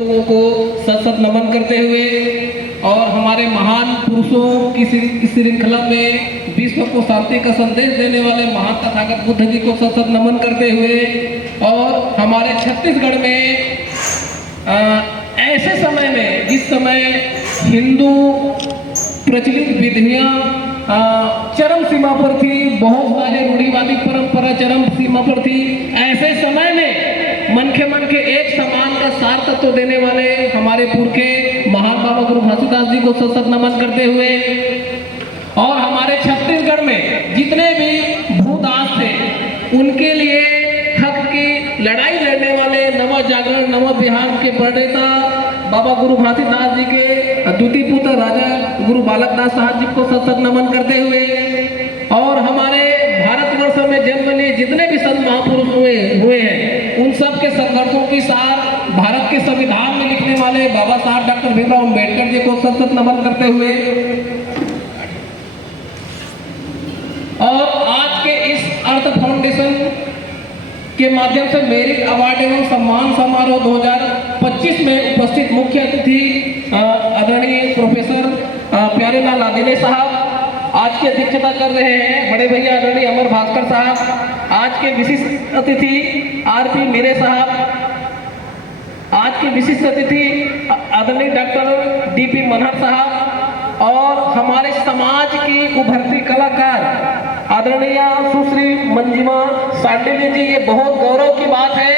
लोगों को सत सत नमन करते हुए और हमारे महान पुरुषों की श्रृंखला में विश्व को शांति का संदेश देने वाले महान तथागत बुद्ध जी को सत सत नमन करते हुए और हमारे छत्तीसगढ़ में ऐसे समय में जिस समय हिंदू प्रचलित विधियां चरम सीमा पर थी, बहुत सारे रूढ़िवादी परंपरा चरम सीमा पर थी, ऐसे समय में मन के एक समान का सार तत्व देने वाले हमारे पुरखे महान बाबा गुरु घासीदास जी को सत सत नमन करते हुए और हमारे छत्तीसगढ़ में जितने भी भूदास थे उनके लिए हक की लड़ाई लड़ने वाले नव जागरण नव बिहार के प्रणेता बाबा गुरु घासीदास जी के द्वितीय पुत्र राजा गुरु बालक दास साहब जी को सत सत नमन करते हुए और हमारे भारतवर्ष में जन्म लिए जितने भी संत महापुरुष हुए हैं उन सब के संघर्षों की सार भारत के संविधान में लिखने वाले बाबा साहब डॉक्टर भीमराव अम्बेडकर जी को सत सत नमन करते हुए और आज के इस अर्थ फाउंडेशन के माध्यम से मेरिट अवार्ड एवं सम्मान समारोह 2025 में उपस्थित मुख्य अतिथि आदरणीय प्रोफेसर प्यारेलाल आदिले साहब आज की अध्यक्षता कर रहे हैं। बड़े भैया आदरणीय अमर भास्कर साहब, आज के विशिष्ट अतिथि आरपी मीरे साहब, आज के विशिष्ट अतिथि आदरणीय डॉक्टर डीपी मनहर साहब और हमारे समाज की उभरती कलाकार आदरणीय सुश्री मंजिमा सांडिल्य जी। ये बहुत गौरव की बात है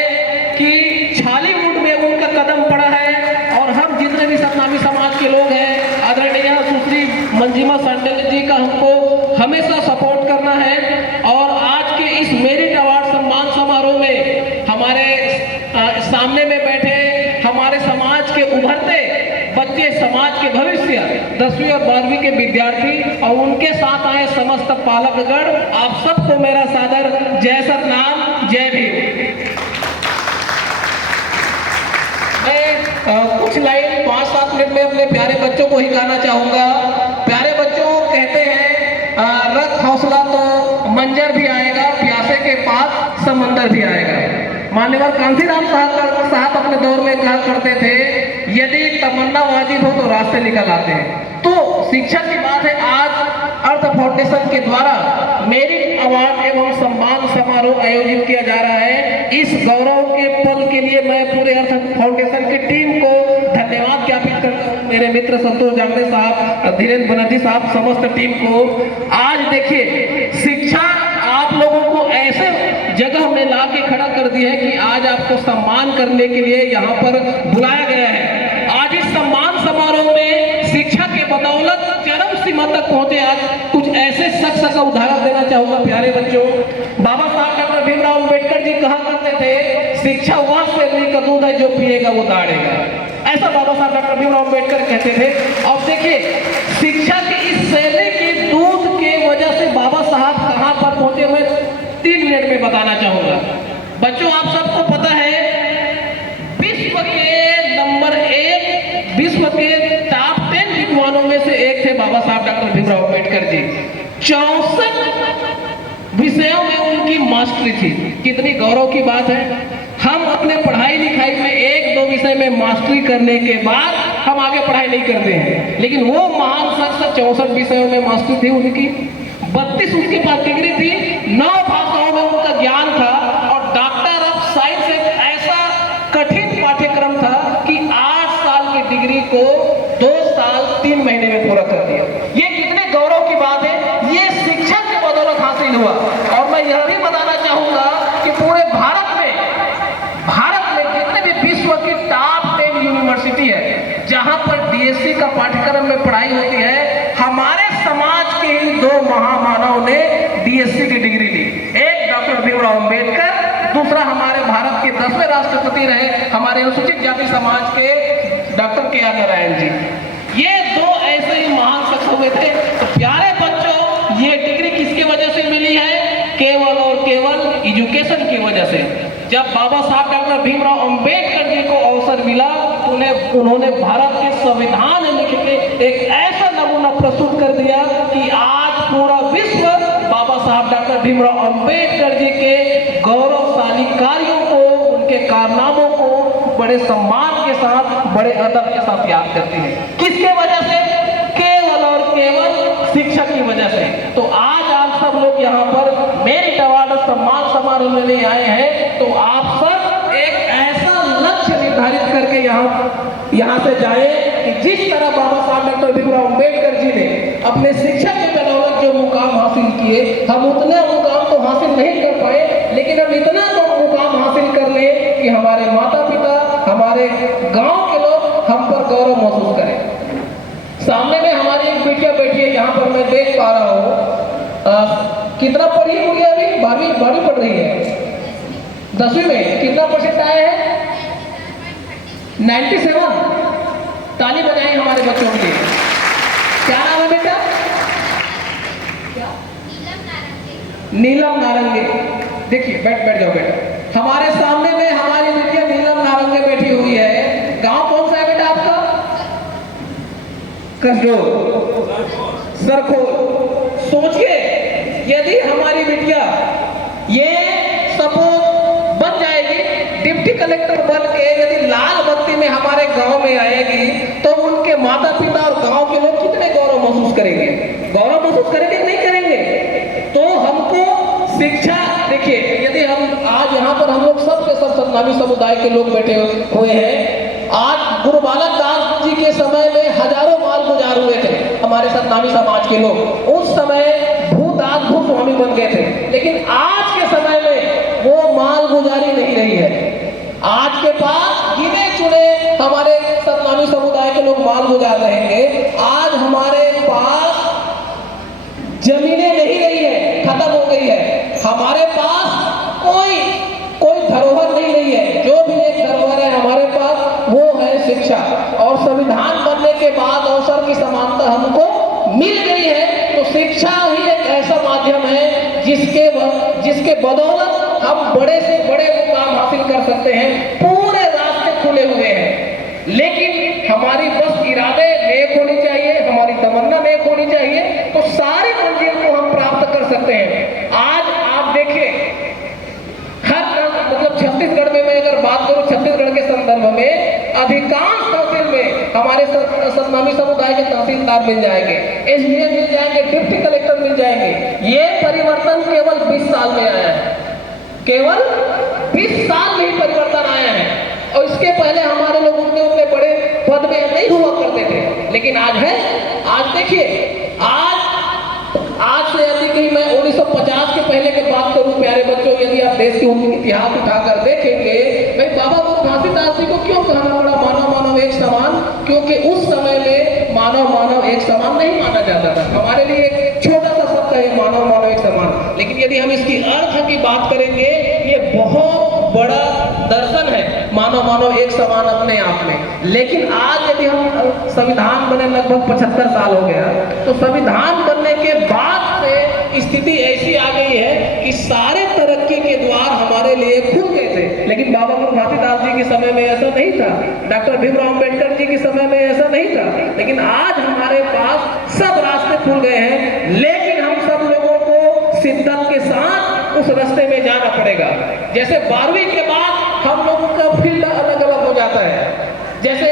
कि छालीवुड में उनका कदम पड़ा है और हम जितने भी सतनामी समाज के लोग हैं आदरणीय सुश्री मंजिमा सांडिल्य जी का हमको हमेशा सपोर्ट करना है। और आज के इस मेरिट अवार्ड सम्मान समारोह में हमारे सामने में बैठे हमारे समाज के उभरते बच्चे, समाज के भविष्य 10वीं और 12वीं के विद्यार्थी और उनके साथ आए समस्त पालकगण, आप सबको मेरा सादर जय सतनाम, जय भीम। मैं कुछ लाइन 5-7 मिनट में अपने प्यारे बच्चों को ही गाना चाहूंगा। प्यारे बच्चों, कहते हैं रख हौसला तो मंजर भी आएगा, प्यासे के पास समंदर भी आएगा। मान्यवर कांसीराम साहब अपने दौर में कहा करते थे, यदि तमन्ना वाजिब हो तो रास्ते निकल आते हैं। तो शिक्षा की बात है, आज अर्थ फाउंडेशन के द्वारा मेरिट अवार्ड एवं सम्मान समारोह आयोजित किया जा रहा है। इस गौरव के पल के लिए मैं पूरे अर्थ फाउंडेशन की टीम को धन्यवाद ज्ञापित करता हूँ। मेरे मित्र संतोष जांगड़े साहब, धीरेन्द्र बनर्जी साहब, समस्त टीम को। आज देखिए, शिक्षा आप लोगों को ऐसे जगह में ला के खड़ा कर दिया है कि आज आपको सम्मान करने के लिए यहाँ पर बुलाया गया है। आज इस सम्मान समारोह में शिक्षा के बदौलत चरम सीमा तक पहुंचे आज कुछ ऐसे शख्स का उदाहरण देना चाहूंगा। प्यारे बच्चों, बाबा साहब डॉक्टर भीमराव अम्बेडकर जी कहा करते थे, शिक्षा वह शेरनी का दूध है जो पिएगा वो दाढ़ेगा। ऐसा बाबा साहब डॉक्टर भीमराव अम्बेडकर कहते थे। अब देखिए, शिक्षा के इस शेरनी के दूध के वजह से बाबा साहब कहां पर पहुंचे हुए 3 मिनट में बताना चाहूंगा। बच्चों, आप सबको पता है, विश्व के नंबर 1 विश्व के टॉप 10 विद्वानों में से एक थे बाबा साहब डॉक्टर भीमराव अम्बेडकर जी। 64 विषयों में उनकी मास्टरी थी। कितनी गौरव की बात है। हम अपने पढ़ाई लिखाई में 1-2 विषय में मास्टरी करने के बाद हम आगे पढ़ाई नहीं करते हैं, लेकिन वो महान शख्स 64 विषयों में मास्टरी थी उनकी। 32 उनके पास डिग्री थी, 9 भाषाओं में उनका ज्ञान था और डॉक्टर ऑफ साइंस एक ऐसा कठिन पाठ्यक्रम था कि 8 साल की डिग्री को 2 साल 3 महीने में पूरा कर दिया। ये कितने गौरव की बात है। ये शिक्षा के बदौलत हासिल हुआ। और मैं यह भी बताना चाहूंगा कि पूरे भारत में जितने भी विश्व की टॉप 10 यूनिवर्सिटी है जहां पर डीएससी का पाठ्यक्रम में पढ़ाई होती है, हमारे समाज के ही 2 महामानव ने डीएससी की डिग्री ली। एक डॉक्टर भीमराव अम्बेडकर, दूसरा हमारे भारत के 10वें राष्ट्रपति रहे हमारे अनुसूचित जाति समाज के डॉक्टर के.आर. नारायण जी। ये 2 ऐसे ही महान शख्स हुए थे। तो प्यारे बच्चों, ये डिग्री किसके वजह से मिली है? केवल और केवल एजुकेशन की वजह से। जब बाबा साहब डॉक्टर भीमराव अम्बेडकर जी को अवसर मिला, उन्होंने भारत के संविधान में लिख के एक ऐसा नमूना प्रस्तुत कर दिया कि आज पूरा विश्व बाबा साहब डॉक्टर भीमराव अम्बेडकर जी के गौरवशाली कार्यों को, उनके कारनामों को बड़े सम्मान के साथ, बड़े अदब के साथ याद करती है। किसके वजह से? केवल और केवल शिक्षक की वजह से। तो आज आप सब लोग यहाँ पर मेरिट अवार्ड और सम्मान समारोह लेने आए हैं, तो आप सब एक ऐसा लक्ष्य निर्धारित करके यहाँ से जाए कि जिस तरह बाबा साहब डॉक्टर भीमराव अम्बेडकर जी ने अपने शिक्षा के बदौलत जो मुकाम हासिल किए, हम उतने मुकाम तो हासिल नहीं कर पाए, लेकिन हम इतना तो मुकाम हासिल कर ले कि हमारे माता पिता, हमारे गांव के लोग हम पर गौरव महसूस करें। सामने में हमारी एक बिटिया बैठी है, यहाँ पर मैं देख पा रहा हूँ। कितना पढ़ी है गुड़िया? अभी 12वीं पढ़ रही है। 10वीं में कितना परसेंट आया है? 97। ताली बजाएं हमारे बच्चों के लिए। क्या नाम है बेटा? नीलम नारंगे। देखिए, बैठ जाओ बेटा। हमारे सामने में हमारी बिटिया नीलम नारंगे बैठी हुई है। गांव कौन सा है बेटा आपका? कसडोल, सरखोल। सोचिए, यदि हमारी बिटिया ये सपोज बन जाएगी, डिप्टी कलेक्टर बन के यदि लाल बत्ती में हमारे गांव में आएगी, तो उनके माता पिता और गांव के लोग कितने गौरव महसूस करेंगे? गौरव महसूस करेंगे नहीं करेंगे? तो हमको शिक्षा, देखिए, यदि हम आज यहाँ पर हम लोग सब के सब सतनामी समुदाय के लोग बैठे हुए हैं। आज गुरु बालक दास जी के समय में हजारों माल गुजार हुए थे हमारे सतनामी समाज के लोग। उस समय भूदास भू स्वामी बन गए थे, लेकिन आज के समय में वो माल गुजारी नहीं रही है। आज के पास गिने चुने हमारे सतनामी समुदाय के लोग माल गुजार रहेंगे। आज हमारे पास जमीनें नहीं रही है, खत्म हो गई है। हमारे पास कोई धरोहर नहीं रही है। जो भी एक धरोहर है हमारे पास, वो है शिक्षा। और संविधान बनने के बाद अवसर की समानता हमको मिल गई है। तो शिक्षा ही एक ऐसा माध्यम है जिसके बदौलत हम बड़े से बड़े मुकाम हासिल कर सकते हैं। पूरे रास्ते खुले हुए हैं, लेकिन हमारी बस इरादे नेक होनी चाहिए, हमारी तमन्ना नेक होनी चाहिए, तो सारी मंजिल को हम प्राप्त कर सकते हैं। आज आप देखिए, मतलब छत्तीसगढ़ में मैं अगर बात करूं, छत्तीसगढ़ के संदर्भ में अधिकांश तहसील में हमारे सतनामी समुदाय के तहसीलदार मिल जाएंगे, एसडीएम मिल जाएंगे, डिप्टी कलेक्टर मिल जाएंगे। ये परिवर्तन केवल 20 साल में आया है। केवल 20 साल में ही परिवर्तन आया है। और इसके पहले हमारे लोग उतने बड़े पद में नहीं हुआ करते थे, लेकिन आज है। आज देखिए, आज से यदि कहीं मैं 1950 के पहले की बात करूं, प्यारे बच्चों, यदि आप देश के इतिहास उठाकर देखेंगे, भाई बाबा गुरु घासीदास जी को क्यों कहना पड़ा मानव एक समान? क्योंकि उस समय में मानव एक समान नहीं माना जाता था। हमारे लिए एक छोटा सा शब्द है मानव एक समान, लेकिन यदि हम इसकी अर्थ की बात करेंगे, ये बहुत बड़ा दर्शन है मानव एक समान अपने आप में। लेकिन आज यदि हम संविधान बने लगभग 75 साल हो गया, तो संविधान बनने के बाद से स्थिति ऐसी आ गई है कि सारे तरक्की के द्वार हमारे लिए खुल गए थे। लेकिन बाबा गुरु घासीदास जी के समय में ऐसा नहीं था, डॉक्टर भीमराव अम्बेडकर जी के समय में ऐसा नहीं था। लेकिन आज हमारे पास सब रास्ते खुल गए हैं, लेकिन हम सब लोगों को शिद्दत के साथ उस रास्ते में जाना पड़ेगा। जैसे 12वीं के बाद हम लोगों का फील्ड अलग अलग हो जाता है। जैसे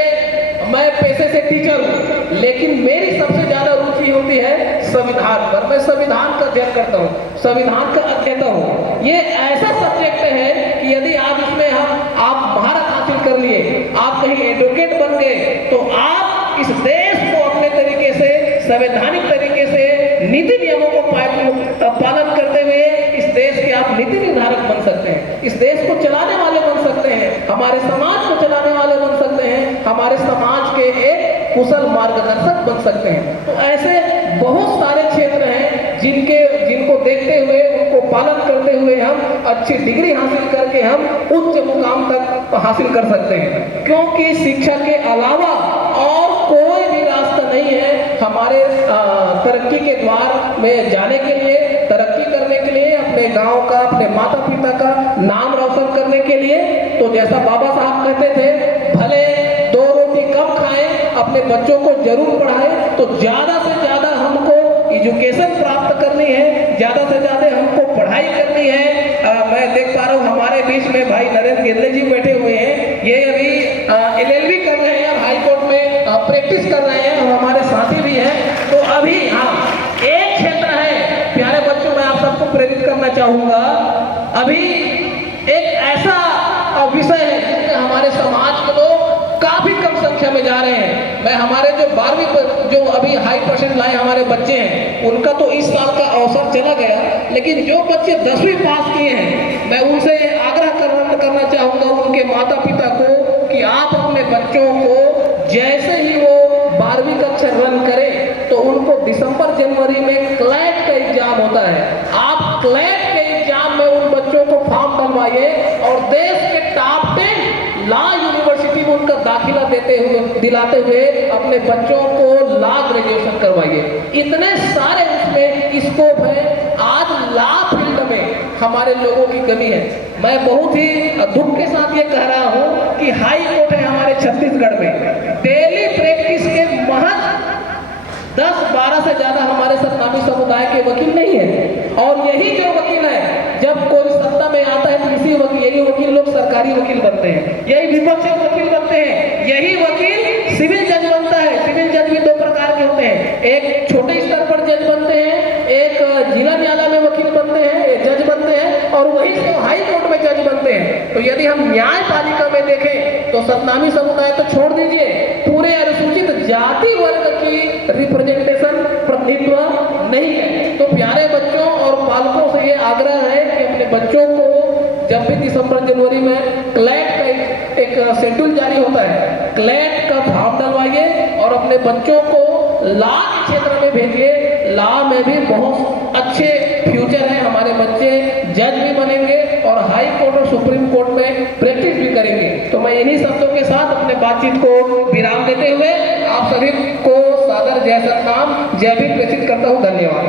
मैं पेशे से टीचर हूँ, लेकिन मेरी सबसे ज्यादा रुचि होती है संविधान पर। मैं संविधान का अध्ययन करता हूँ, संविधान का अध्येता हूँ। ये ऐसा सब्जेक्ट है कि यदि आप इसमें आप महारत हासिल कर लिए, आप कहीं एडवोकेट बन गए, तो आप इस देश को अपने तरीके से, संवैधानिक तरीके से, नीति नियमों को पालन करते हुए इस देश के आप नीति निर्धारक बन सकते हैं, इस देश को चलाने वाले बन सकते हैं, हमारे समाज को चलाने वाले बन सकते हैं, हमारे समाज के एक कुशल मार्गदर्शक बन सकते हैं। तो ऐसे बहुत सारे क्षेत्र हैं जिनको देखते हुए, उनको पालन करते हुए हम अच्छी डिग्री हासिल करके हम उच्च मुकाम तक हासिल कर सकते हैं। क्योंकि शिक्षा के अलावा और कोई भी रास्ता नहीं है हमारे तरक्की के द्वार में जाने के लिए, तरक्की करने के लिए, अपने गांव का, अपने माता पिता का नाम रोशन करने के लिए। तो जैसा बाबा साहब कहते थे, भले 2 रोटी कम खाएं, अपने बच्चों को जरूर पढ़ाएं। तो ज्यादा से ज्यादा हमको एजुकेशन प्राप्त करनी है, ज्यादा से ज्यादा हमको पढ़ाई करनी है। मैं देख पा रहा हूँ हमारे बीच में भाई नरेंद्र गिरले जी बैठे हुए हैं, ये अभी LLB कर रहे हैं और हाई कोर्ट में प्रैक्टिस कर रहे हैं और हमारे साथी भी हैं। तो अभी हाँ एक क्षेत्र है प्यारे बच्चों, मैं आप सबको प्रेरित करना चाहूंगा, अभी एक ऐसा विषय है जिसमें हमारे समाज के लोग काफी कम संख्या में जा रहे हैं। मैं हमारे जो 12वीं जो अभी हाई परसेंट लाए हमारे बच्चे हैं उनका तो इस साल का अवसर चला गया, लेकिन जो बच्चे 10वीं पास किए हैं मैं उनसे आग्रह करना चाहूंगा उनके माता पिता को कि आप अपने बच्चों को जैसे ही वो 12वीं कक्षा रन करें तो उनको दिसंबर जनवरी में क्लैट का एग्जाम होता है, आप क्लैट के एग्जाम में उन बच्चों को फॉर्म डलवाइए और देश के टॉप 10 लॉ यूनिवर्सिटी में उनका दाखिला दिलाते हुए अपने बच्चों को लॉ ग्रेजुएशन करवाइए। इतने सारे उसमें स्कोप है, आज लॉ फील्ड में हमारे लोगों की कमी है। मैं बहुत ही दुख के साथ ये कह रहा हूँ कि हाई कोर्ट है हमारे छत्तीसगढ़ में, डेली प्रैक्टिस के महज 10-12 से ज्यादा हमारे सतनामी समुदाय के वकील नहीं है, और यही जो वकील है जब कोई सत्ता में आता है तो यही वकील लोग सरकारी वकील बनते हैं, यही विपक्षी वकील बनते हैं, यही वकील सिविल जज बनता है। सिविल जज भी 2 प्रकार के होते हैं, एक छोटे स्तर पर जज बनते हैं, एक जिला न्यायालय में वकील बनते हैं, जज बनते हैं, और वही से हाई कोर्ट में जज बनते हैं। तो यदि हम न्यायपालिका में देखें तो सतनामी समुदाय तो छोड़ दीजिए, पूरे अनुसूचित जाति वर्ग की रिप्रेजेंटेशन प्रतिनिधित्व नहीं है। तो प्यारे बच्चों और पालकों से ये आग्रह है कि अपने बच्चों को जब भी दिसंबर जनवरी में क्लैट का एक शेड्यूल जारी होता है, क्लैट का फॉर्म डलवाइए और अपने बच्चों को लॉ के क्षेत्र में भेजिए। लॉ में भी बहुत अच्छे फ्यूचर है, हमारे बच्चे जज भी बनेंगे और हाई कोर्ट और सुप्रीम कोर्ट में प्रैक्टिस भी करेंगे। तो मैं इन्हीं शब्दों के साथ अपने बातचीत को विराम देते हुए आप सभी को सादर जय सतनाम, जय भी प्रेषित करता हूँ। धन्यवाद।